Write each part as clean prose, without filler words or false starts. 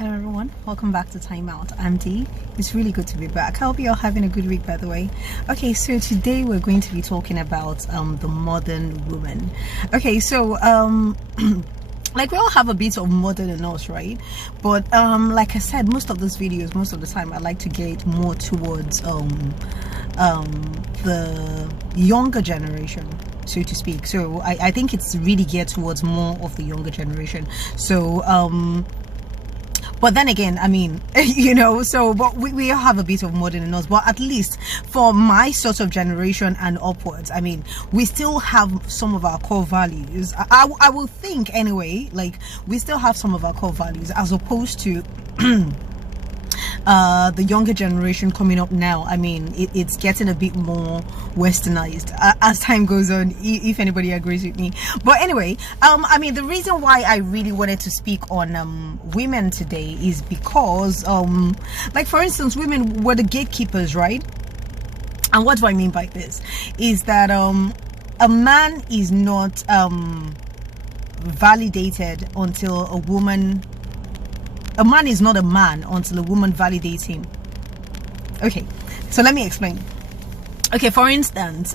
Hello everyone, welcome back to Time Out. I'm Dee. It's really good to be back. I hope you're having a good week, by the way. Okay, so today we're going to be talking about the modern woman. Okay, so like we all have a bit of modern in us, right? But like I said, most of those videos, most of the time I like to get more towards the younger generation, so to speak. So I think it's really geared towards more of the younger generation. So but then again, I mean, you know, so but we all have a bit of modern in us, but at least for my sort of generation and upwards, I mean, we still have some of our core values. I will think anyway, like we still have some of our core values as opposed to the younger generation coming up now. I mean, it's getting a bit more westernized as time goes on, if anybody agrees with me. But anyway, I mean, the reason why I really wanted to speak on women today is because like for instance, women were the gatekeepers, right? And what do I mean by this is that a man is not validated until a man is not a man until a woman validates him. Okay, so let me explain. Okay, for instance,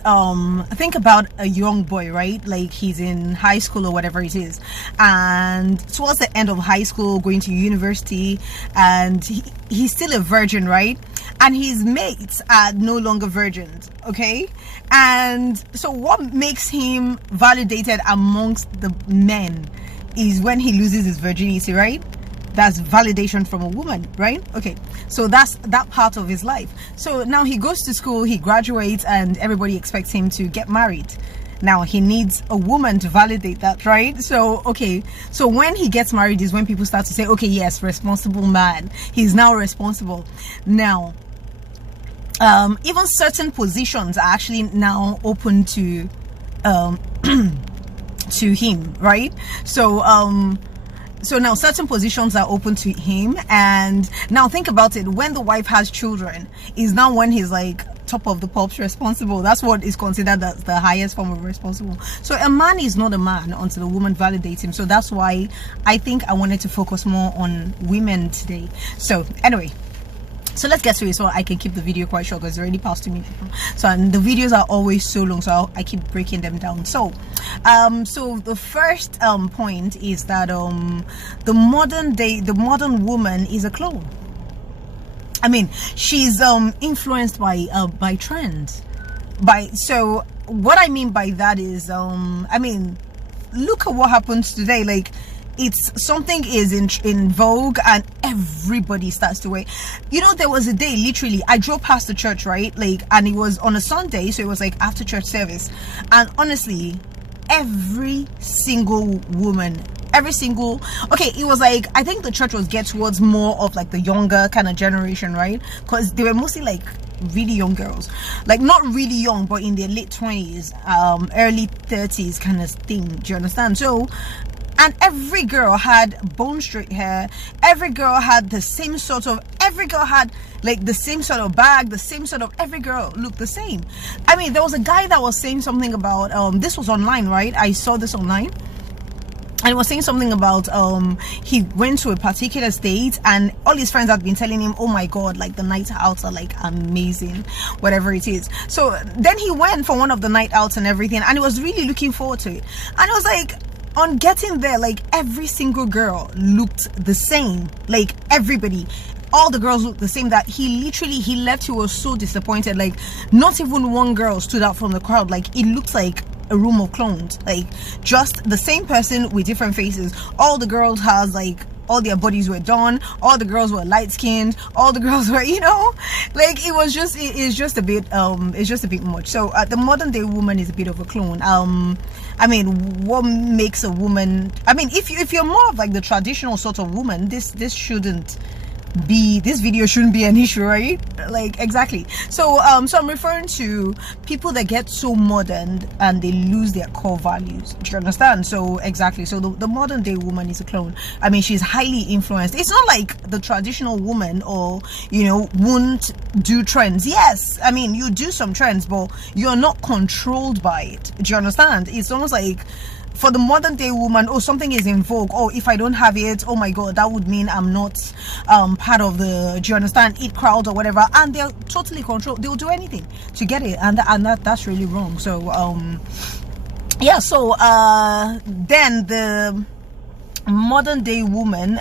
think about a young boy, right? Like he's in high school or whatever it is, and towards the end of high school, going to university, and he's still a virgin, right? And his mates are no longer virgins, okay? And so what makes him validated amongst the men is when he loses his virginity, right? That's validation from a woman, right? Okay, so that's that part of his life. So now he goes to school, he graduates, and everybody expects him to get married. Now he needs a woman to validate that, right? So okay, so when he gets married is when people start to say, okay, yes, responsible man, he's now responsible. Now even certain positions are actually now open to to him, right? So now certain positions are open to him, and now think about it, when the wife has children is now when he's like top of the pops responsible. That's what is considered the highest form of responsible. So a man is not a man until a woman validates him. So that's why I think I wanted to focus more on women today. So anyway, so let's get to it so I can keep the video quite short because it's already past 2 minutes. So and the videos are always so long, so I keep breaking them down. So so the first point is that the modern woman is a clone. I mean, she's influenced by trends. So what I mean by that is I mean, look at what happens today. Like, it's something is in vogue and everybody starts to wear. You know, there was a day literally I drove past the church, right? Like, and it was on a Sunday, so it was like after church service, and honestly every single woman, okay, it was like, I think the church was geared towards more of like the younger kind of generation, right? Because they were mostly like really young girls, like not really young but in their late 20s, early 30s kind of thing. Do you understand? So, and every girl had bone straight hair, every girl had the same sort of, every girl had like the same sort of bag, the same sort of, every girl looked the same. I mean, there was a guy that was saying something about this was online, right? I saw this online, and he was saying something about he went to a particular state and all his friends had been telling him, oh my god, like the night outs are like amazing, whatever it is. So then he went for one of the night outs and everything, and he was really looking forward to it. And it was like, on getting there, like every single girl looked the same, like everybody, all the girls looked the same, that he left, he was so disappointed. Like not even one girl stood out from the crowd. Like it looked like a room of clones, like just the same person with different faces. All the girls has like, all their bodies were done, all the girls were light skinned, all the girls were, you know, like it was just, it's just a bit much. So the modern day woman is a bit of a clone. I mean, what makes a woman, I mean, if you're more of like the traditional sort of woman, this video shouldn't be an issue, right? Like exactly. So so I'm referring to people that get so modern and they lose their core values. Do you understand? So exactly, so the modern day woman is a clone. I mean, she's highly influenced. It's not like the traditional woman, or you know, won't do trends. Yes, I mean, you do some trends, but you're not controlled by it. Do you understand? It's almost like for the modern day woman, oh, something is in vogue, oh, if I don't have it, oh my god, that would mean I'm not part of the, do you understand, it crowd or whatever, and they're totally controlled. They'll do anything to get it, and that's really wrong. So yeah, so then the modern day woman,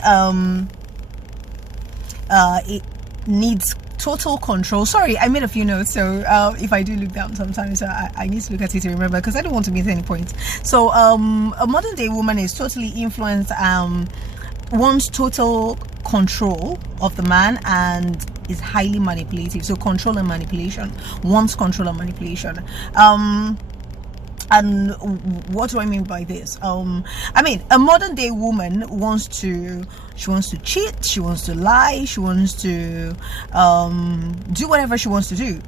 it needs total control. Sorry, I made a few notes, so if I do look down sometimes, I need to look at it to remember, because I don't want to miss any points. So a modern day woman is totally influenced, wants total control of the man, and is highly manipulative. So control and manipulation, wants control and manipulation. And what do I mean by this? I mean, a modern day woman wants to cheat, she wants to lie, she wants to do whatever she wants to do,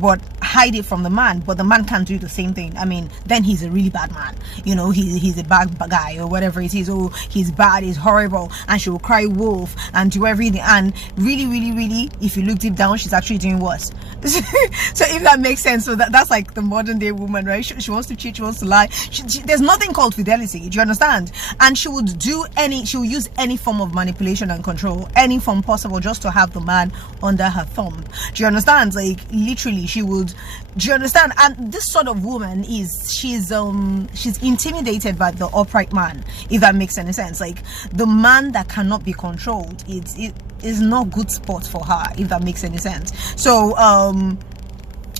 but hide it from the man. But the man can't do the same thing. I mean, then he's a really bad man, you know, he's a bad guy or whatever it is. Oh, he's bad, he's horrible, and she will cry wolf and do everything, and really, if you look deep down, she's actually doing worse. So if that makes sense, so that's like the modern day woman, right? She wants to cheat, she wants to lie. There's nothing called fidelity, do you understand? And she will use any form of manipulation and control, any form possible, just to have the man under her thumb. Do you understand? Like, literally, she would, do you understand? And this sort of woman she's intimidated by the upright man, if that makes any sense. Like, the man that cannot be controlled, it is not good spot for her, if that makes any sense. So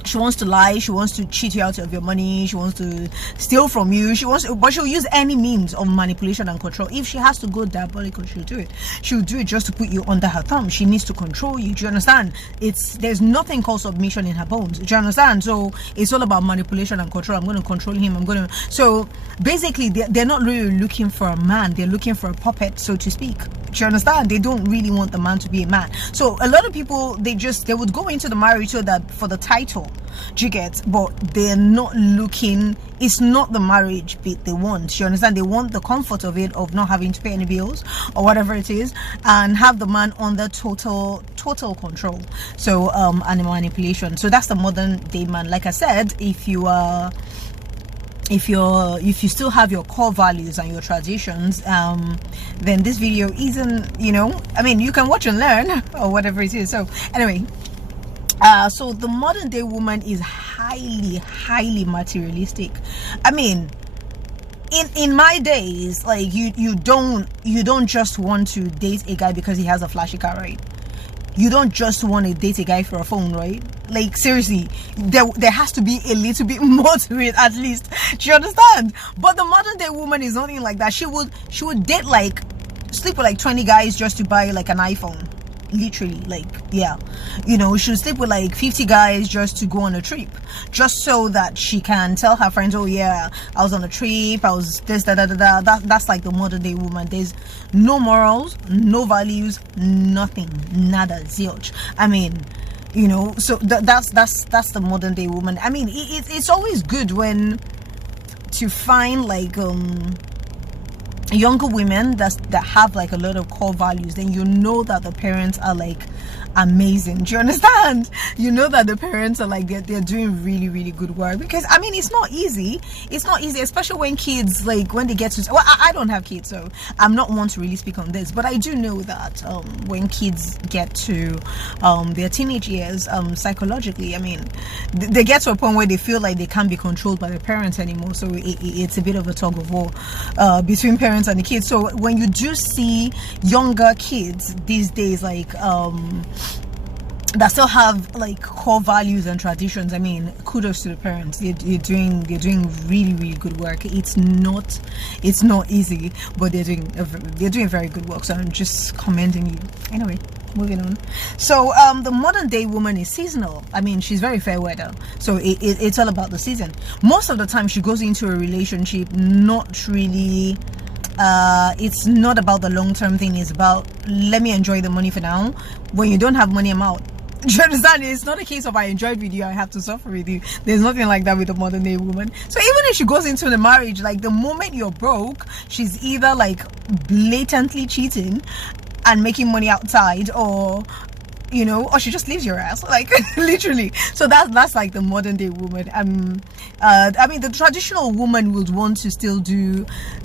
she wants to lie, she wants to cheat you out of your money, she wants to steal from you, but she'll use any means of manipulation and control. If she has to go diabolical, she'll do it. She'll do it just to put you under her thumb. She needs to control you, do you understand? There's nothing called submission in her bones, do you understand? So it's all about manipulation and control. I'm going to control him, so basically they're not really looking for a man, they're looking for a puppet, so to speak. Do you understand? They don't really want the man to be a man. So a lot of people, they would go into the marriage so that for the title, do you get? But they're not looking, it's not the marriage bit they want. You understand? They want the comfort of it, of not having to pay any bills or whatever it is, and have the man under total control. So and manipulation. So that's the modern day man. Like I said, if you still have your core values and your traditions, then this video isn't, you know, I mean, you can watch and learn or whatever it is. So anyway, so the modern day woman is highly materialistic. I mean, in my days, like, you don't just want to date a guy because he has a flashy car, right? You don't just want to date a guy for a phone, right? Like, seriously, there has to be a little bit more to it, at least. Do you understand? But the modern day woman is nothing like that. She would date, like, sleep with like 20 guys just to buy like an iPhone. Literally, like, yeah, you know, she'll sleep with like 50 guys just to go on a trip, just so that she can tell her friends, oh yeah, I was on a trip, I was this, that's like the modern day woman. There's no morals, no values, nothing, nada, zilch. I mean, you know, so that's the modern day woman. I mean, it's always good when to find like younger women that have like a lot of core values. Then you know that the parents are like amazing. Do you understand? You know that the parents are like they're doing really good work, because I mean, it's not easy, especially when kids, like, when they get to, well, I don't have kids, so I'm not one to really speak on this, but I do know that when kids get to their teenage years, psychologically, I mean, they get to a point where they feel like they can't be controlled by their parents anymore. So it's a bit of a tug of war between parents and the kids. So when you do see younger kids these days, like that still have like core values and traditions, I mean, kudos to the parents. They're doing really good work. It's not easy, but they're doing very good work, so I'm just commending you. Anyway, moving on. So the modern day woman is seasonal. I mean, she's very fair weather, so it's all about the season. Most of the time she goes into a relationship not really, it's not about the long-term thing. It's about, let me enjoy the money for now. When you don't have money, I'm out. Do you understand? It's not a case of I enjoyed with you, I have to suffer with you. There's nothing like that with a modern day woman. So even if she goes into the marriage, like, the moment you're broke, she's either like blatantly cheating and making money outside, or, you know, or she just leaves your ass, like, literally. So that's like the modern day woman. I mean, the traditional woman would want to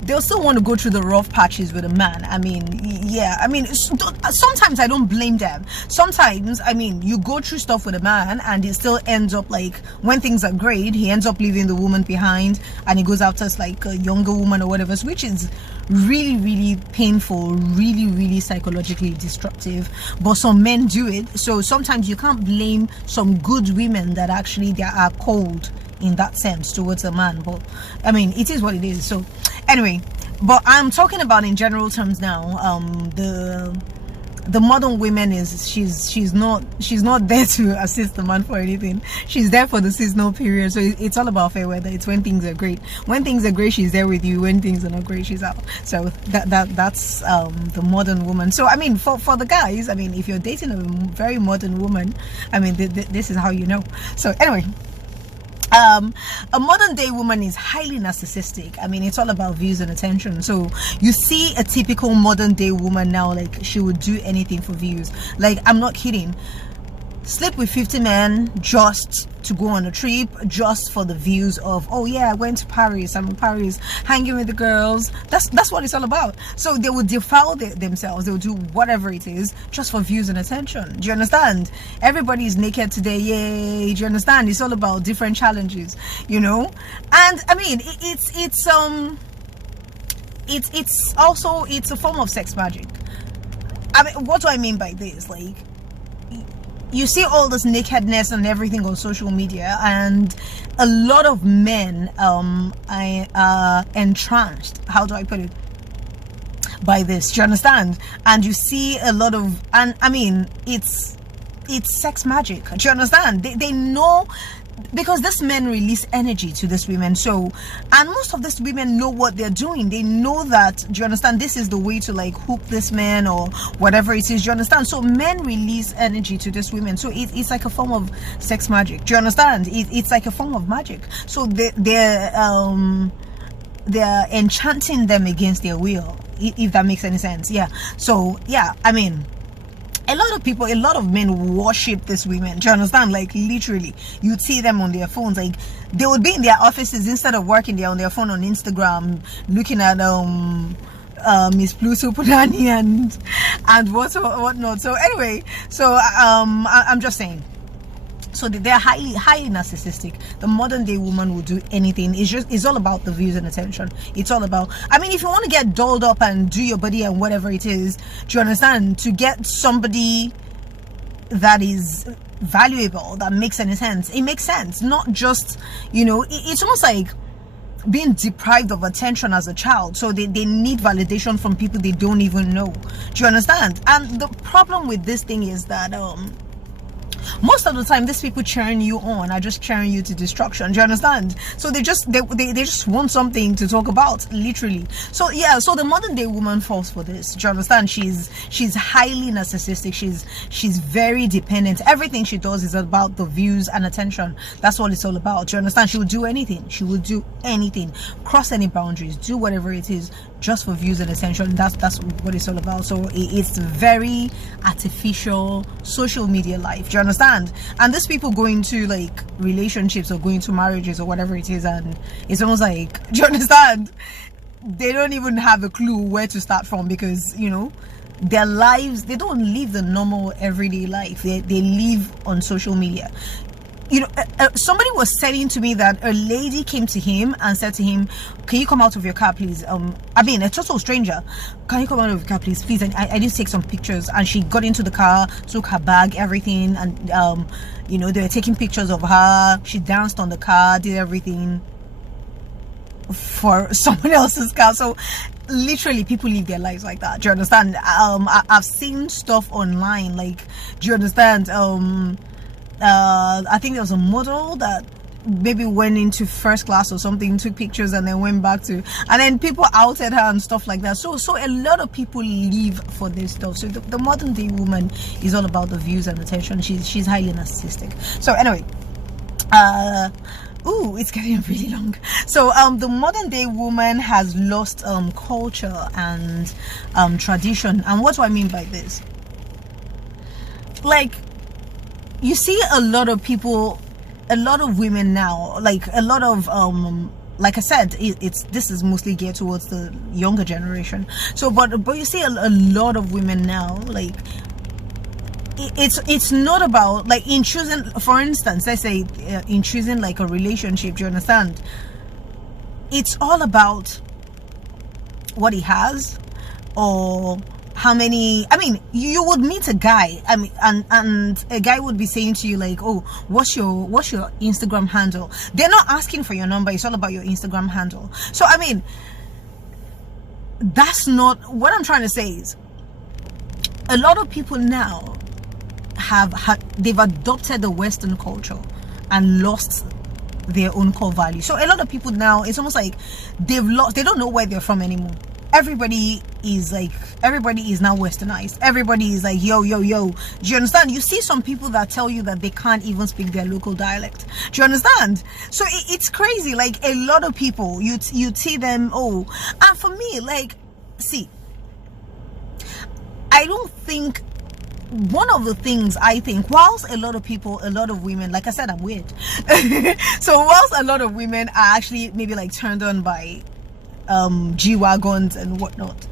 they'll still want to go through the rough patches with a man. I mean, yeah, I mean, sometimes I don't blame them. Sometimes, I mean, you go through stuff with a man and it still ends up like, when things are great, he ends up leaving the woman behind and he goes after like a younger woman or whatever, which is really, really painful, really, really psychologically destructive. But some men do it. So sometimes you can't blame some good women that actually they are cold in that sense towards a man. But I mean, it is what it is. So anyway, but I'm talking about in general terms now. The modern woman she's not there to assist the man for anything. She's there for the seasonal period. So it's all about fair weather. It's when things are great. When things are great, she's there with you. When things are not great, she's out. So that's the modern woman. So I mean, for the guys, I mean, if you're dating a very modern woman, I mean, this is how you know. So anyway, a modern day woman is highly narcissistic. I mean, it's all about views and attention. So you see a typical modern day woman now, like she would do anything for views. Like, I'm not kidding. Sleep with 50 men just to go on a trip, just for the views of, oh yeah, I went to Paris, I'm in Paris, hanging with the girls. That's what it's all about. So they would defile themselves, they would do whatever it is just for views and attention. Do you understand? Everybody's naked today, yay. Do you understand? It's all about different challenges, you know. And I mean, it's also a form of sex magic. I mean, what do I mean by this? Like, you see all this nakedness and everything on social media, and a lot of men are entranced, how do I put it, by this. Do you understand? And you see a lot of, and I mean, it's sex magic. Do you understand? They know, because these men release energy to these women. So, and most of these women know what they're doing. They know that, do you understand, this is the way to like hook this man or whatever it is. Do you understand? So men release energy to these women. So it's like a form of sex magic. Do you understand? It's like a form of magic. So they're enchanting them against their will, if that makes any sense. Yeah. So yeah, I mean, a lot of men worship these women. Do you understand? Like, literally, you'd see them on their phones. Like, they would be in their offices, instead of working, they're on their phone on Instagram looking at Miss Pluto Pudani and whatnot. So anyway, so I'm just saying. So they're highly narcissistic. The modern day woman will do anything. It's all about the views and attention. It's all about, I mean, if you want to get dolled up and do your body and whatever it is, do you understand, to get somebody that is valuable, that makes any sense, it makes sense. Not just, you know, it's almost like being deprived of attention as a child. So they need validation from people they don't even know. Do you understand? And the problem with this thing is that most of the time these people cheering you on are just cheering you to destruction. Do you understand? So they just want something to talk about, literally. So yeah, so the modern day woman falls for this. Do you understand? She's highly narcissistic. She's very dependent. Everything she does is about the views and attention. That's what it's all about. Do you understand? She would do anything. She would do anything, cross any boundaries, do whatever it is, just for views and attention. That's what it's all about. So it's very artificial social media life. Do you understand? And these people go into like relationships or going to marriages or whatever it is, and it's almost like, do you understand, they don't even have a clue where to start from, because, you know, their lives, they don't live the normal everyday life. They live on social media. You know, somebody was saying to me that a lady came to him and said to him, can you come out of your car, please? I mean, a total stranger. Can you come out of your car, please? Please. And I need to take some pictures. And she got into the car, took her bag, everything. And, you know, they were taking pictures of her. She danced on the car, did everything for someone else's car. So literally, people live their lives like that. Do you understand? I've seen stuff online, like, do you understand? I think there was a model that maybe went into first class or something, took pictures, and then went back to, and then people outed her and stuff like that. So a lot of people live for this stuff. So the modern day woman is all about the views and attention. She's highly narcissistic. So anyway, ooh, it's getting really long. So the modern day woman has lost culture and tradition. And what do I mean by this? Like, you see a lot of people a lot of women now, like a lot of like I said, this is mostly geared towards the younger generation. So but you see a lot of women now, like it's not about, like, in choosing, for instance, let's say in choosing like a relationship, do you understand, it's all about what he has, or how many, I mean, you would meet a guy, I mean, and a guy would be saying to you like, oh, what's your Instagram handle? They're not asking for your number, it's all about your Instagram handle. So I mean, that's not what I'm trying to say. Is a lot of people now they've adopted the Western culture and lost their own core value. So a lot of people now, it's almost like they don't know where they're from anymore. Everybody is now westernized. Everybody is like, yo. Do you understand? You see some people that tell you that they can't even speak their local dialect. Do you understand? So it's crazy. Like, a lot of people, you see them, oh, and for me, like, see, I don't think, one of the things I think, whilst a lot of women, like I said, I'm weird. So whilst a lot of women are actually maybe like turned on by G-Wagons and whatnot,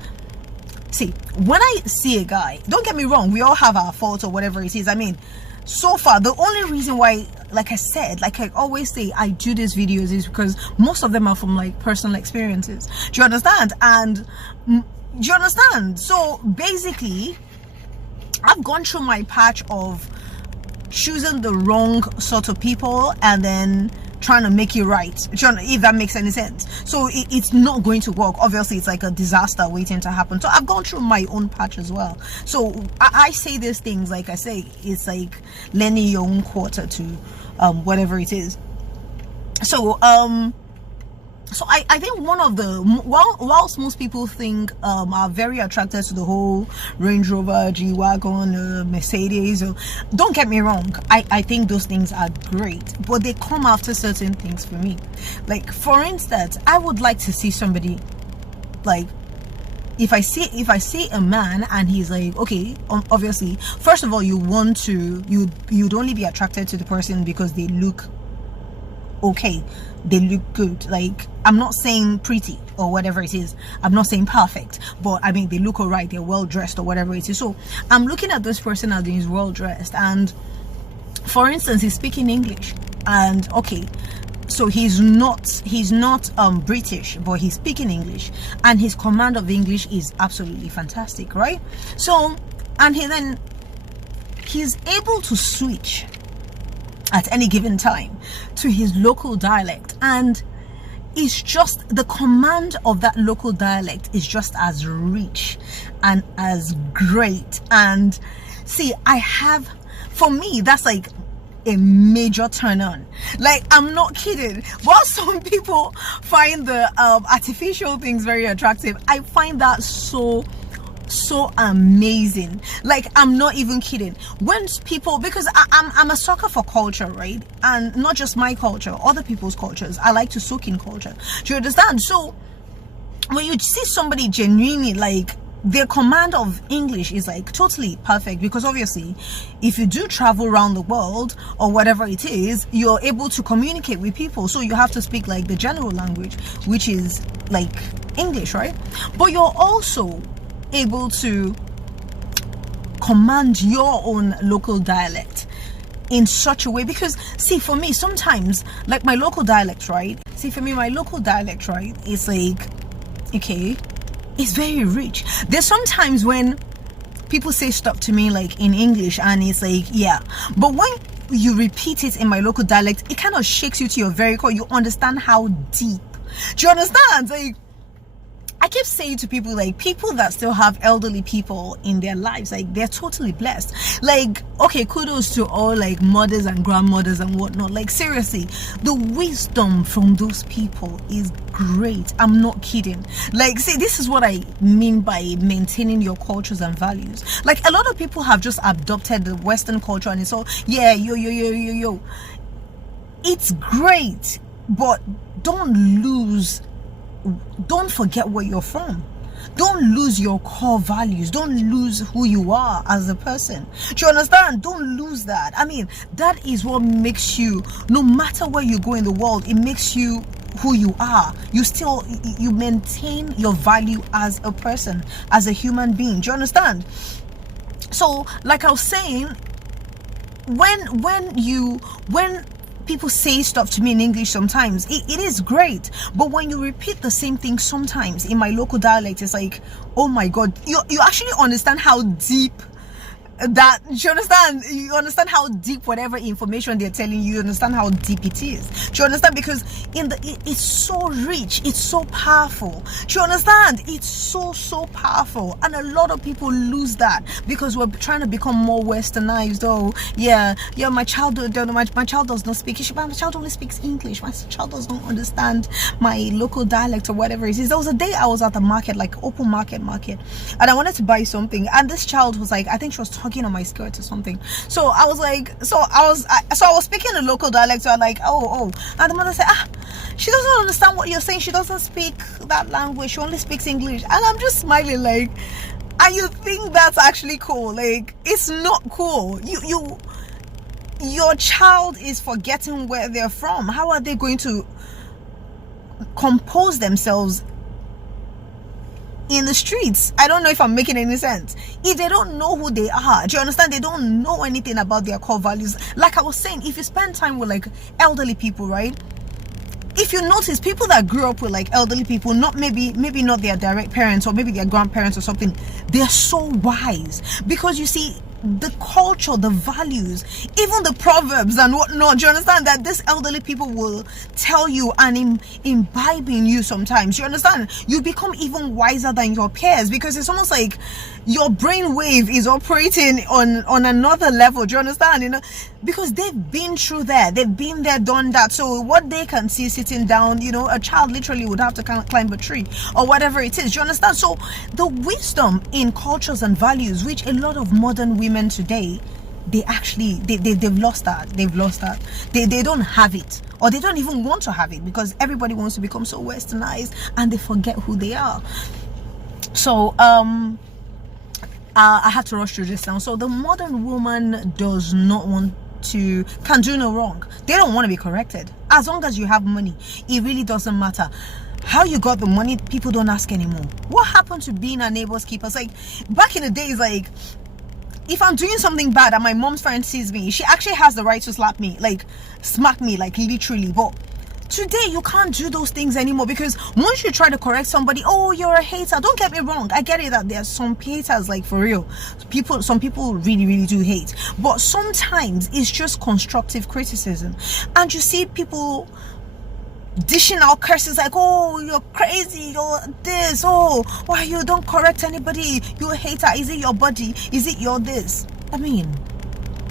see, when I see a guy, don't get me wrong, we all have our faults or whatever it is. I mean, so far, the only reason why, like I said, like I always say, I do these videos is because most of them are from like personal experiences. Do you understand? And do you understand? So basically, I've gone through my patch of choosing the wrong sort of people and then trying to make it right, if that makes any sense. So it's not going to work. Obviously, it's like a disaster waiting to happen. So I've gone through my own patch as well. So I say these things, like I say, it's like lending your own quarter to whatever it is. So so I think one of the, whilst most people think are very attracted to the whole Range Rover, G-Wagon, Mercedes, don't get me wrong, I think those things are great, but they come after certain things for me. Like, for instance, I would like to see somebody, like, if I see a man and he's like, okay, obviously, first of all, you'd only be attracted to the person because they look okay, they look good. Like, I'm not saying pretty or whatever it is, I'm not saying perfect, but I mean, they look all right, they're well dressed or whatever it is. So I'm looking at this person as he's well dressed, and for instance, he's speaking English, and okay, so he's not British, but he's speaking English, and his command of English is absolutely fantastic, right? So, and he's able to switch at any given time to his local dialect, and it's just, the command of that local dialect is just as rich and as great. And see, for me, that's like a major turn on. Like, I'm not kidding. While some people find the artificial things very attractive, I find that so amazing. Like, I'm not even kidding. When people, because I'm a sucker for culture, right? And not just my culture, other people's cultures. I like to soak in culture. Do you understand? So when you see somebody genuinely, like, their command of English is like totally perfect, because obviously if you do travel around the world or whatever it is, you're able to communicate with people, so you have to speak like the general language, which is like English, right? But you're also able to command your own local dialect in such a way, because see, for me, sometimes, like, my local dialect, right? See, for me, my local dialect, right, is like, okay, it's very rich. There's sometimes when people say stuff to me like in English and it's like, yeah, but when you repeat it in my local dialect, it kind of shakes you to your very core. You understand how deep. Do you understand? Like, I keep saying to people, like, people that still have elderly people in their lives, like, they're totally blessed. Like, okay, kudos to all, like, mothers and grandmothers and whatnot. Like, seriously, the wisdom from those people is great. I'm not kidding. Like, see, this is what I mean by maintaining your cultures and values. Like, a lot of people have just adopted the Western culture and it's all, yeah, yo. It's great, but don't forget where you're from. Don't lose your core values. Don't lose who you are as a person. Do you understand? Don't lose that. I mean, that is what makes you, no matter where you go in the world, it makes you who you are. You maintain your value as a person, as a human being. Do you understand? So, like I was saying, when people say stuff to me in English, sometimes it is great, but when you repeat the same thing sometimes in my local dialect, it's like, oh my god, you actually understand how deep that, do you understand? You understand how deep whatever information they're telling you, you understand how deep it is. Do you understand? Because it's so rich, it's so powerful. Do you understand? It's so powerful, and a lot of people lose that because we're trying to become more westernized. Oh yeah, my child does not speak. My child only speaks English. My child does not understand my local dialect or whatever it is. There was a day I was at the market, like open market, and I wanted to buy something, and this child was like, I think she was talking on my skirt or something. So I was like, I was speaking a local dialect. So I'm like, oh, and the mother said, she doesn't understand what you're saying. She doesn't speak that language. She only speaks English. And I'm just smiling like, and you think that's actually cool? Like, it's not cool. Your child is forgetting where they're from. How are they going to compose themselves in the streets? I don't know if I'm making any sense. If they don't know who they are, do you understand? They don't know anything about their core values. Like I was saying, if you spend time with like elderly people, right? If you notice, people that grew up with like elderly people, not maybe not their direct parents or maybe their grandparents or something, they're so wise because you see the culture, the values, even the proverbs and whatnot. Do you understand that these elderly people will tell you and imbibe in you sometimes? You understand? You become even wiser than your peers because it's almost like your brain wave is operating on another level. Do you understand? You know, because they've been through that, they've been there, done that. So what they can see sitting down, you know, a child literally would have to climb a tree or whatever it is. Do you understand? So the wisdom in cultures and values, which a lot of modern women today, they've lost that. They don't have it, or they don't even want to have it because everybody wants to become so westernized and they forget who they are. So I have to rush through this now. So the modern woman does not want to, can do no wrong. They don't want to be corrected. As long as you have money, it really doesn't matter how you got the money. People don't ask anymore. What happened to being a neighbor's keeper? Like back in the days, like if I'm doing something bad and my mom's friend sees me, she actually has the right to slap me, like smack me, like literally. But today you can't do those things anymore because once you try to correct somebody, oh, you're a hater. Don't get me wrong, I get it that there are some haters, like for real, some people really do hate, but sometimes it's just constructive criticism. And you see people dishing out curses like, oh, you're crazy, you're this, oh, why you don't correct anybody, you're a hater, is it your body, is it your this? I mean,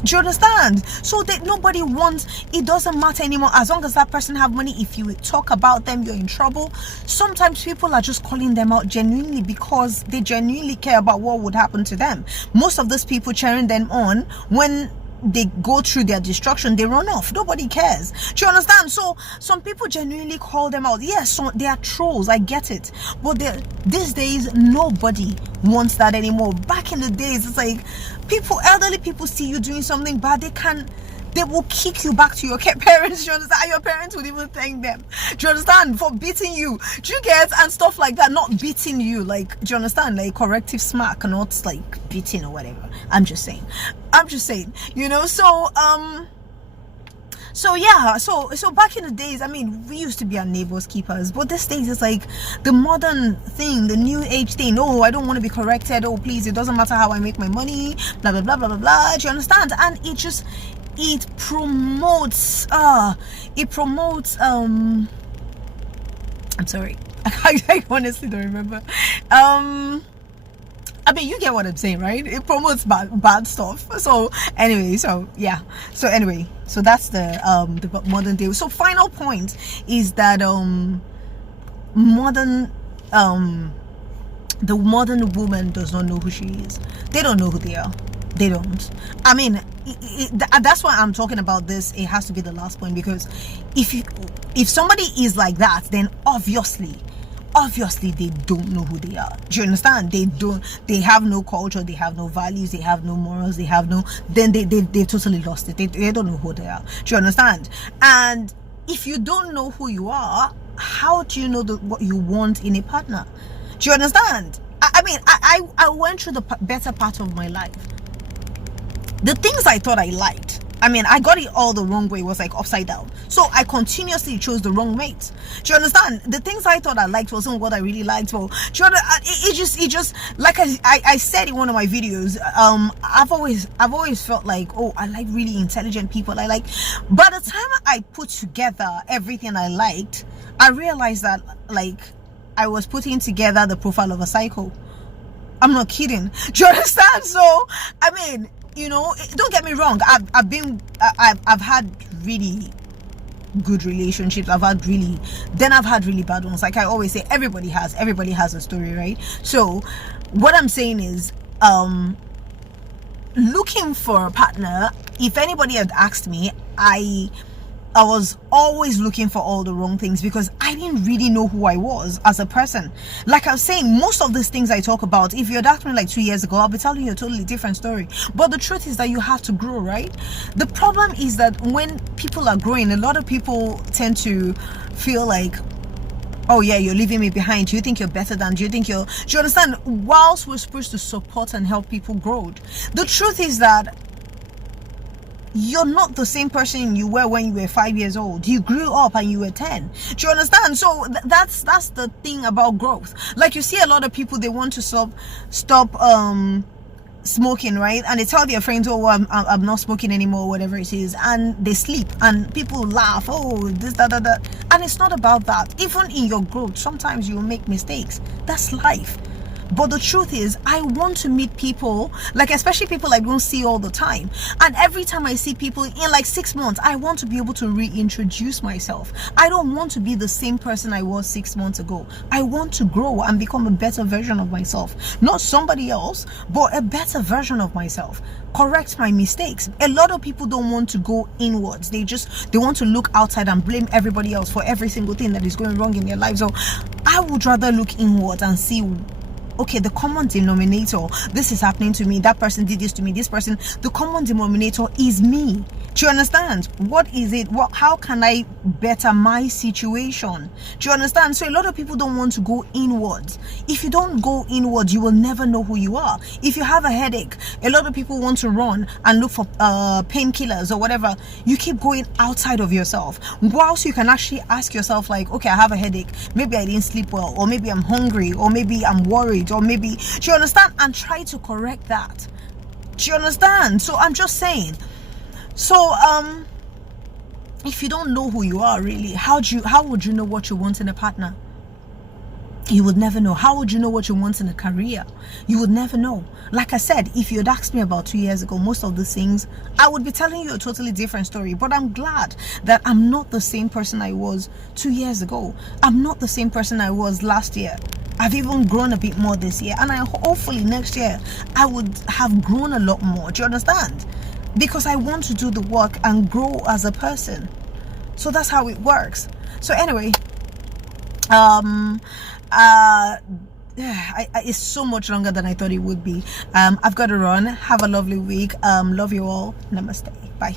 do you understand? So that nobody wants, it doesn't matter anymore as long as that person have money. If you talk about them, you're in trouble. Sometimes people are just calling them out genuinely because they genuinely care about what would happen to them. Most of those people cheering them on, when they go through their destruction, they run off. Nobody cares. Do you understand? So some people genuinely call them out. Yes, so they are trolls, I get it, but these days nobody wants that anymore. Back in the days, it's like elderly people see you doing something bad, they will kick you back to your parents. Do you understand? Your parents would even thank them, do you understand, for beating you. Do you get? And stuff like that. Not beating you, like, do you understand, like corrective smack, not like beating or whatever. I'm just saying, you know. So yeah, so back in the days, I mean, we used to be our neighbors' keepers, but these days it's like the modern thing, the new age thing. Oh, I don't want to be corrected. Oh, please, it doesn't matter how I make my money, blah blah blah blah blah blah. Do you understand? And it promotes I'm sorry, I honestly don't remember. I mean, you get what I'm saying, right? It promotes bad stuff. So anyway, so that's the modern day. So final point is that the modern woman does not know who she is. They don't know who they are. They don't. I mean, that's why I'm talking about this. It has to be the last point, because if somebody is like that, then obviously obviously they don't know who they are. Do you understand? They have no culture, they have no values, they have no morals, they've totally lost it. They don't know who they are. Do you understand? And if you don't know who you are, how do you know what you want in a partner? Do you understand? I went through the better part of my life. The things I thought I liked, I got it all the wrong way. It was like upside down. So I continuously chose the wrong mates. Do you understand? The things I thought I liked wasn't what I really liked. So do you understand? It just like I said in one of my videos, I've always felt like, oh, I like really intelligent people. By the time I put together everything I liked, I realized that like I was putting together the profile of a psycho. I'm not kidding. Do you understand? So don't get me wrong. I've had really good relationships. I've had really bad ones. Like I always say, everybody has a story, right? So what I'm saying is, looking for a partner, if anybody had asked me, I was always looking for all the wrong things because I didn't really know who I was as a person. Like I was saying, most of these things I talk about, if you had asked me like 2 years ago, I'll be telling you a totally different story. But the truth is that you have to grow, right? The problem is that when people are growing, a lot of people tend to feel like, oh yeah, you're leaving me behind. Do you think you're better than? Do you understand? Whilst we're supposed to support and help people grow, the truth is that you're not the same person you were when you were 5 years old. You grew up and you were 10. Do you understand? So that's the thing about growth. Like you see a lot of people, they want to stop smoking, right? And they tell their friends, oh, I'm not smoking anymore, whatever it is, and they sleep and people laugh, oh, this, that. And it's not about that. Even in your growth, sometimes you will make mistakes. That's life. But the truth is, I want to meet people, like especially people I don't see all the time. And every time I see people in like 6 months, I want to be able to reintroduce myself. I don't want to be the same person I was 6 months ago. I want to grow and become a better version of myself. Not somebody else, but a better version of myself. Correct my mistakes. A lot of people don't want to go inwards. They want to look outside and blame everybody else for every single thing that is going wrong in their lives. So I would rather look inwards and see, okay, the common denominator, this is happening to me, that person did this to me, this person, the common denominator is me. Do you understand? What is it? How can I better my situation? Do you understand? So a lot of people don't want to go inwards. If you don't go inwards, you will never know who you are. If you have a headache, a lot of people want to run and look for painkillers or whatever. You keep going outside of yourself, whilst you can actually ask yourself like, okay, I have a headache, maybe I didn't sleep well, or maybe I'm hungry, or maybe I'm worried, or maybe, do you understand? And try to correct that. Do you understand? So I'm just saying. So if you don't know who you are really, how would you know what you want in a partner? You would never know. How would you know what you want in a career? You would never know. Like I said, if you had asked me about 2 years ago, most of these things, I would be telling you a totally different story. But I'm glad that I'm not the same person I was 2 years ago. I'm not the same person I was last year. I've even grown a bit more this year, and hopefully next year I would have grown a lot more. Do you understand? Because I want to do the work and grow as a person. So that's how it works. So anyway, it's so much longer than I thought it would be. I've got to run. Have a lovely week. Love you all. Namaste. Bye.